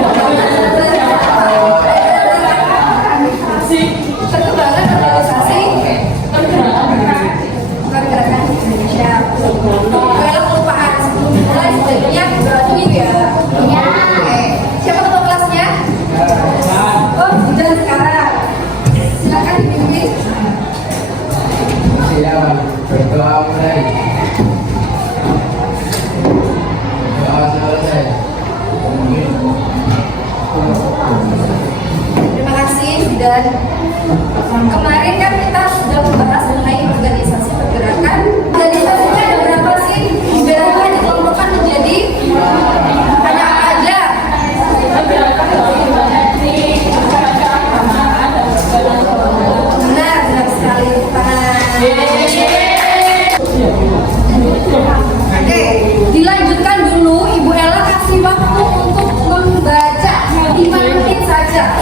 Perkembangan organisasi pergerakan di Indonesia. Kalau kelupaan sebelum mulai sebaiknya berarti ya. Oke. Siapa ketua kelasnya? Oh, dan sekarang silakan dipimpin. Silakan berdoa mulai. Doa selesai. Terima kasih. Dan kemarin kan kita sudah membahas mengenai organisasi pergerakan. Organisasinya ada berapa sih? Berapa dikelompokkan menjadi ada apa aja? Benar sekali. Oke, dilanjutkan dulu. Ibu Ella kasih waktu untuk membaca 5 menit saja.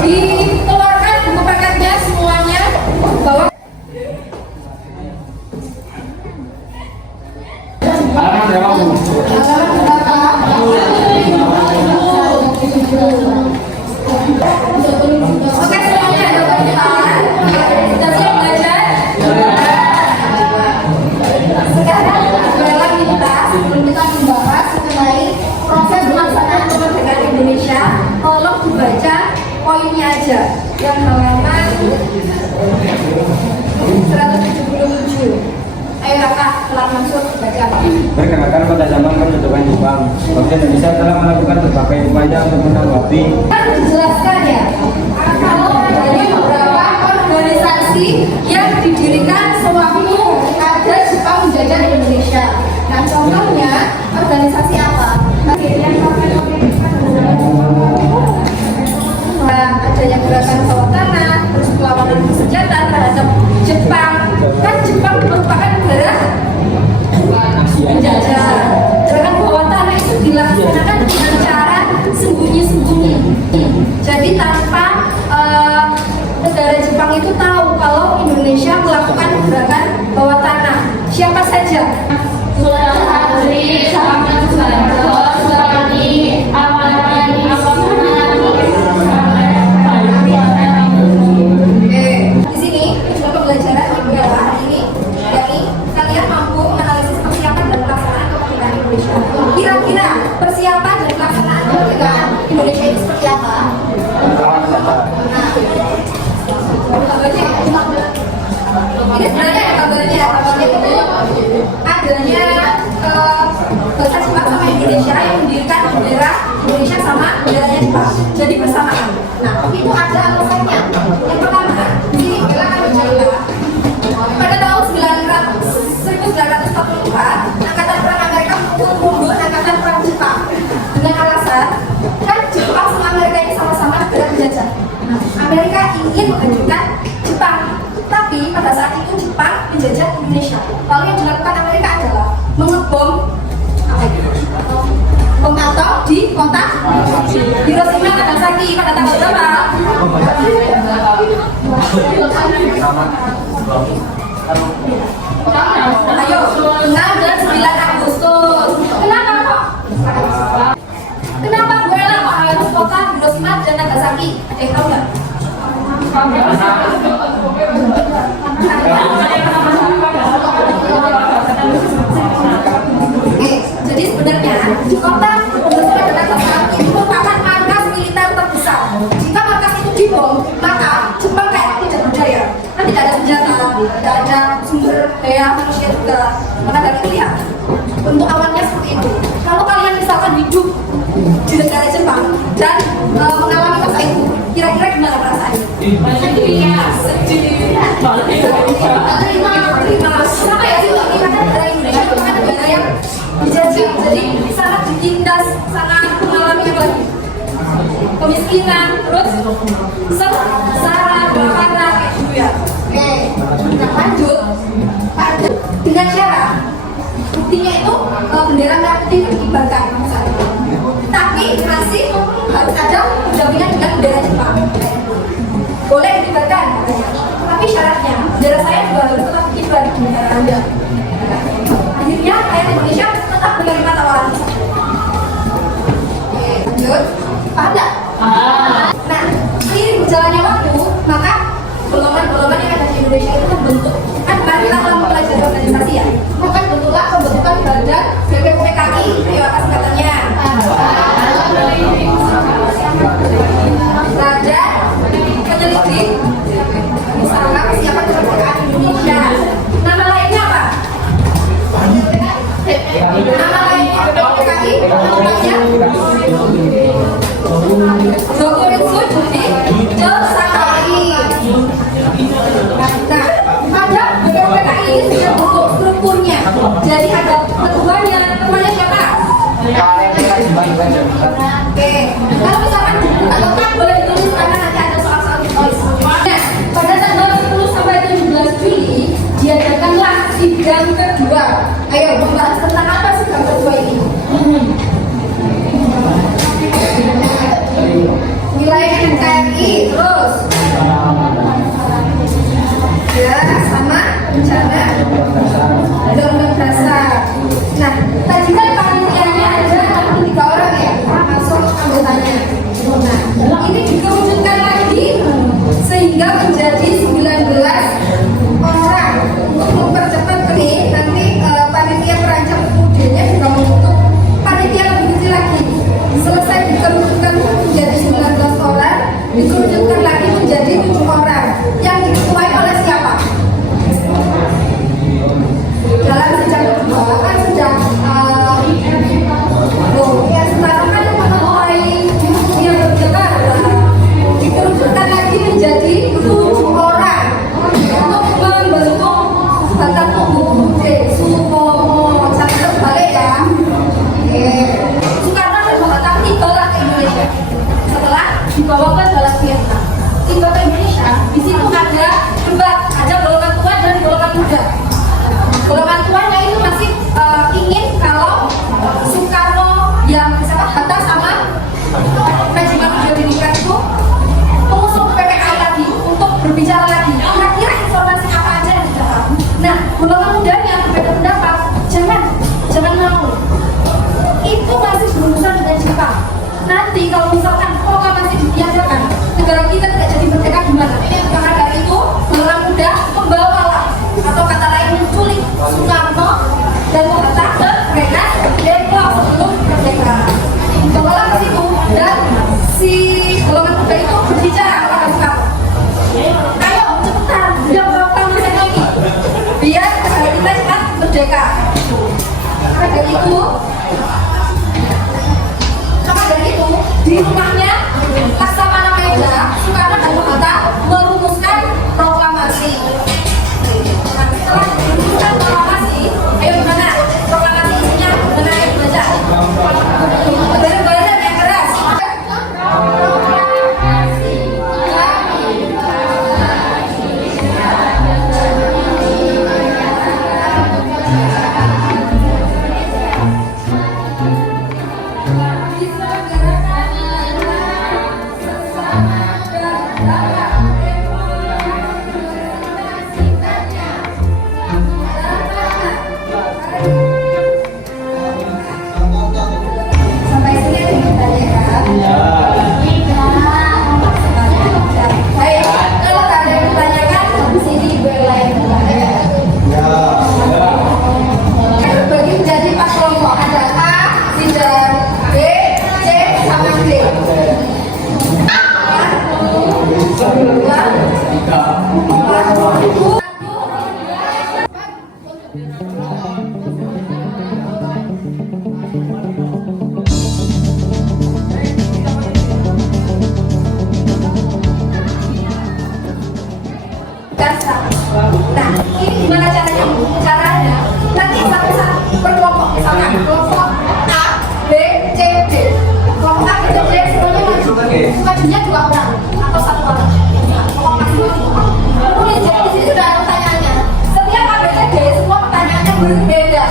Dikeluarkan buku paketnya semuanya. Bawa Halaman berapa, Bu? halaman berapa? Oke, semuanya ada perkenalan. Sudah siap belajar? Sekarang Ibu Ella minta sebelum kita membahas mengenai proses pelaksanaan kemerdekaan Indonesia, tolong dibaca poinnya aja yang halaman 177. Ayo kakak, telah masuk baca. Perkenalkan, pada zaman pendudukan Jepang, bangsa Indonesia telah melakukan berbagai upaya untuk menanggapi. Kan dijelaskan ya, kalau adanya beberapa organisasi yang didirikan sewaktu ada Jepang menjajah Indonesia. Nah, contohnya organisasi apa? Nah, adanya gerakan bawah tanah, terus perlawanan bersenjata terhadap Jepang. Kan Jepang merupakan negara penjajah. Gerakan bawah tanah itu dilaksanakan dengan cara sembunyi-sembunyi. Jadi tanpa negara Jepang itu tahu kalau Indonesia melakukan gerakan bawah tanah. Siapa saja? Di sini adalah pembelajaran Ibu Ella hari ini, yakni kalian mampu menganalisis persiapan dan pelaksanaan kemerdekaan Indonesia. Kira-kira persiapan dan pelaksanaan kemerdekaan Indonesia itu seperti apa? Ini sebenarnya ada kabarnya. Kabarnya itu adanya bahasa Jepang sama Indonesia yang mendirikan bendera Indonesia sama benderanya Jepang. Jadi bersamaan. Nah, itu ada alasannya. Yang pertama, di sini Bella akan bercerita. Pada tahun 1944, Angkatan Perang Amerika memukul mundur Angkatan Perang Jepang dengan alasan kan Jepang sama Amerika ini sama-sama negara penjajah. Nah, Amerika ingin menghancurkan Jepang, tapi pada saat itu Jepang menjajah Indonesia. Lalu yang dilakukan Amerika adalah mengebom bom atom di kota Hiroshima dan Nagasaki pada tanggal berapa? Ayo, 6 dan 9 Agustus. Kenapa kok? Kenapa Bu Ella kok harus kota Hiroshima dan Nagasaki? Tahu nggak? Jadi sebenarnya kota Hiroshima dan Nagasaki itu merupakan markas militer terbesar. Jika markas itu dibom, maka Jepang kayak tidak berdaya. Kan tidak ada senjata, tidak ada sumber daya manusia juga. Maka dari itu ya, untuk awalnya seperti itu. Kalau kalian misalkan hidup di negara Jepang dan mengalami masa itu, kira-kira gimana perasaannya? Sedih. Terima. Sama ya sih, kita kan negara Indonesia merupakan negara yang dijajah, jadi sangat ditindas, sangat mengalami apa lagi? Kemiskinan, terus sengsara, kelaparan kayak gitu ya. Oke, nah lanjut dengan cara buktinya itu bendera merah putih itu dikibarkan saat itu. Tapi masih harus ada pendampingan dengan bendera Jepang. Boleh dikibarkan, tapi syaratnya bendera saya juga harus tetap dikibar di negara Anda. Akhirnya rakyat Indonesia tetap menerima tawaran. Oke, lanjut. Paham nggak? Nah, ini berjalannya waktu, maka golongan-golongan yang ada di Indonesia itu terbentuk. Kan kemarin kita telah mempelajari organisasi ya. Maka bentuklah pembentukan badan BPUPKI. Ayo atas katanya. Badan penyelidik usaha persiapan kemerdekaan Indonesia. Nama lainnya apa? Nama lainnya BPUPKI. Namanya Dokumen Sujudi Josakari. Nah, ada BPUPKI ini sudah bentuk strukturnya. Jadi ada ketuanya siapa? Oke, kalau misalkan atau kan boleh ditulis karena nanti ada soal-soal ditulis. Nah, pada tanggal 10 sampai 17 Juli diadakanlah sidang kedua. Ayo membahas tentang apa sidang kedua ini? Wilayah NKRI, terus ya sama rencana undang-undang dasar. Nah, tadi kan panitianya ada 3 orang ya, masuk anggotanya. Nah, ini dikerucutkan lagi sehingga menjadi 19 orang untuk mempercepat ini. Nanti panitia perancang kemudiannya juga membentuk panitia lebih kecil lagi. Selesai dikerucutkan menjadi 19 orang, dikerucutkan lagi menjadi 7 orang yang diketuai oleh siapa? Dalam sidang kedua kan sudah ya sekarang kan mengenai yang Jakarta dikerucutkan lagi menjadi 7 orang untuk membentuk badan tubuh Sumomo. Catat balik ya. Soekarno dan Bung Hatta tibalah ke Indonesia setelah dibawa ke dalam Vietnam. Tiba ke Indonesia, di situ ada debat, ada golongan tua dan golongan muda. Golongan tuanya itu masih ingin kalau Soekarno yang Hatta sama Regimen Indonesia itu mengusung PPKI lagi untuk berbicara lagi. Kira-kira informasi apa aja yang didapat? Nah, golongan mudanya berbeda pendapat. Jangan mau. Itu masih berurusan dengan Jepang. Nanti kalau misalkan Poka masih ditiadakan, negara kita tidak jadi merdeka gimana? Karena dari itu golongan muda membawalah atau kata lain menculik Soekarno dan Bung Hatta ke Medan Depok sebelum merdeka. Dibawalah ke situ dan si golongan muda itu berbicara kepada Soekarno. Ayo cepetan, udah berapa masa lagi? Biar negara kita cepat merdeka. Maka dari itu di rumahnya Laksamana Maeda, Soekarno dan Bung Hatta merumuskan proklamasi. Nah, setelah merumuskan proklamasi, ayo gimana? Proklamasi isinya gimana? Ayo baca. Bareng-bareng yang keras. Proklamasi sampai sini ada ceritanya kan? Baik, kalau ada yang ditanyakan di sini berlain. Terbagi menjadi 4 kelompok. Ada A, B, B, C, sama D. Nah, ini gimana caranya? Caranya nanti satu-satu per kelompok. Misalkan kelompok A, B, C, D. Kelompok A, B, C, D semuanya maju. Majunya 2 orang atau 1 orang. Kelompok masing-masing. Kemudian jadi di sini sudah ada pertanyaannya. Setiap A, B, C, D semua pertanyaannya berbeda.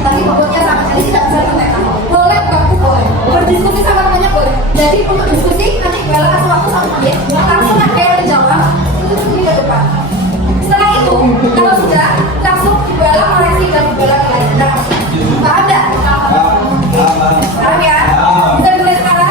Tapi pokoknya sama, jadi tidak bisa dikontekkan. Boleh, baku boleh. Berdiskusi sama temannya boleh. Jadi untuk diskusi nanti Bella kasih waktu 1 menit. Langsung ada yang menjawab. Itu sendiri ke depan. Setelah itu, kalau sudah langsung dibalas koreksi dan dibalas lagi. Nah, paham nggak? Paham ya? Bisa mulai sekarang?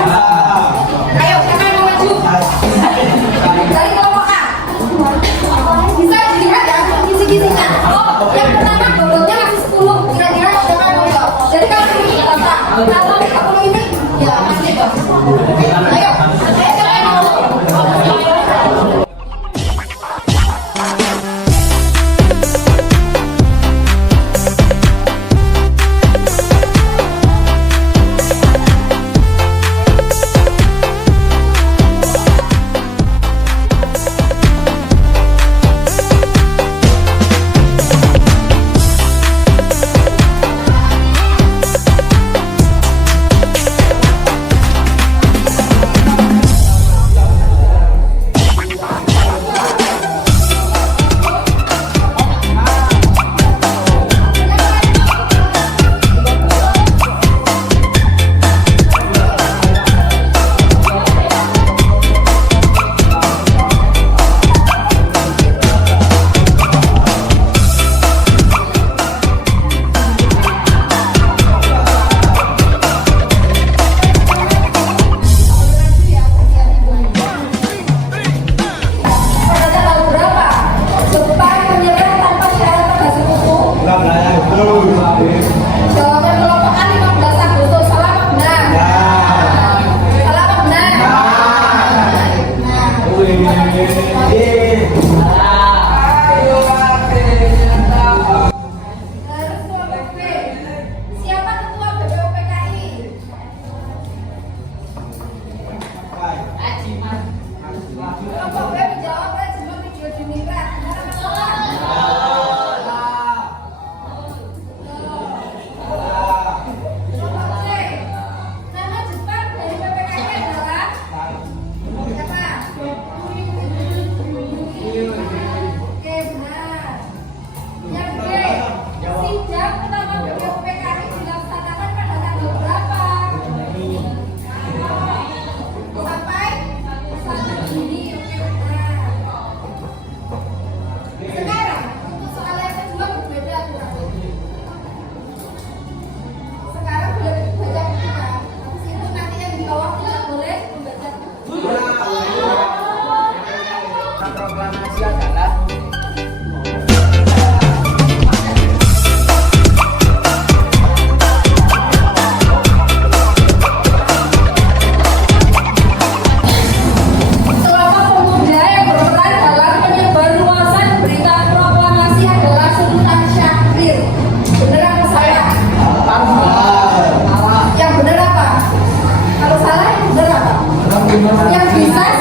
yang bisa